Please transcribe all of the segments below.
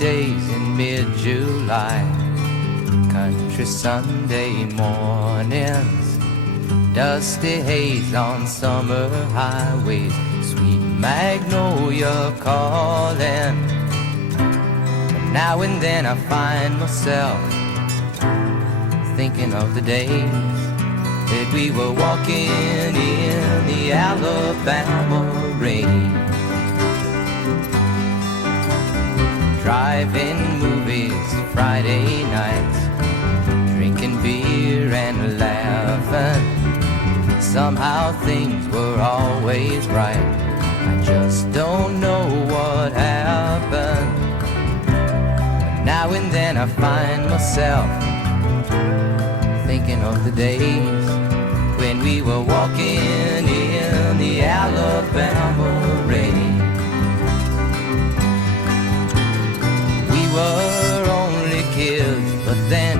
days in mid-July, country Sunday mornings, dusty haze on summer highways, sweet magnolia calling. But now and then I find myself thinking of the days that we were walking in the Alabama rain, driving movies Friday nights, drinking beer and laughing. Somehow things were always right. I just don't know what happened. But now and then I find myself thinking of the days when we were walking in the Alabama rain. We were only kids, but then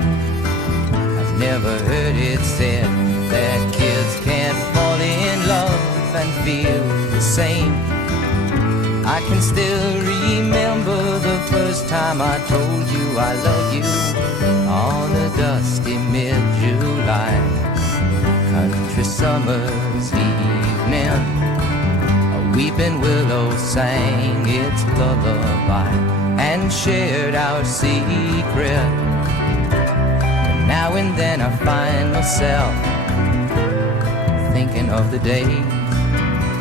I've never heard it said that kids can't fall in love and feel the same. I can still remember the first time I told you I love you on a dusty mid-July country summer's evening. A weeping willow sang its lullaby and shared our secret. And now and then I find myself thinking of the days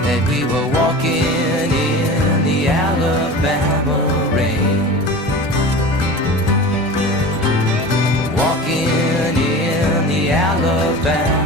that we were walking in the Alabama rain, walking in the Alabama